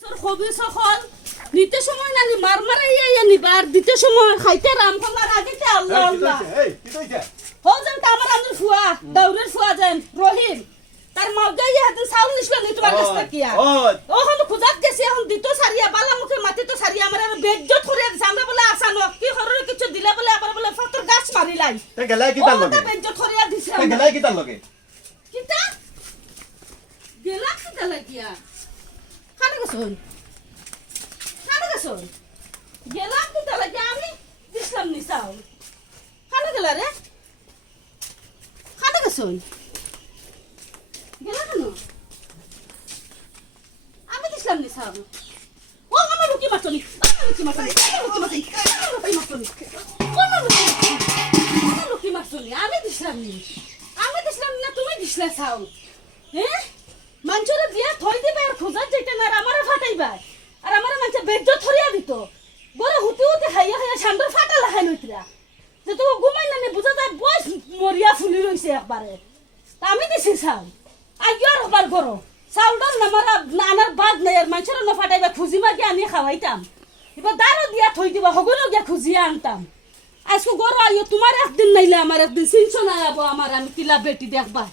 হবি সকল নিতে সময় নানি মার মারাইয়া নিবার দিতে সময় খাইতে রাম কমার আগেতে আল্লাহ আল্লাহ এই কি কইছে হজন কামার আন্দর ফুয়া দাউরের ফুয়া যেন রহিম তার মাউজাইয়া হাতে চাউল নিছিল নি তোমার কাছে কিয়া ও হন খুজাত গেছে এখন দিত সারিয়া বালা মুখে মাটি তো সারিয়া আমার বেজ্জত করে আমরা বলে আসানো কি হররে কিছু দিলে বলে আবার বলে ফতর গাছ মারিলাই তে গেলাই কি তার লগে বেজ্জত করিয়া দিছে তে গেলাই কি তার লগে কিতা গেলা কিতা লাগিয়া খানে গেছন গেলাম কিন্তু লাগে আমি দিছিলাম নি চাউল খানে গেলা রে খানে গেছন গেলা কেন আমি দিছিলাম নি চাউল ও আমার লুকি মাছনি আমি দিছিলাম না তুমি দিছিলা চাউল হ্যাঁ মানুষের বিয়া থই দিবে আর খোঁজার যেতে না আর আমারে ফাটাইবা আর আমারে মানুষ বেজ্জত ধরিয়া দিত বড় হুতি হুতি খাইয়া খাইয়া সান্দর ফাটা লাগাই লইতরা যে তো ঘুমাই না বুঝা যায় বয়স মরিয়া ফুলি রইছে একবারে তা আমি দিছি চাউল আজ আর হবার করো চাউলটার নামার আনার বাদ নাই আর মানুষের না ফাটাইবা খুঁজি মাগি আনি খাওয়াইতাম এবার দাঁড়ো দিয়া থই দিবা হগুলো গিয়া খুঁজিয়া আনতাম আজকে গরো আইও তোমার একদিন নাইলে আমার একদিন চিনছ না যাবো আমার আমি কিলা বেটি দেখবা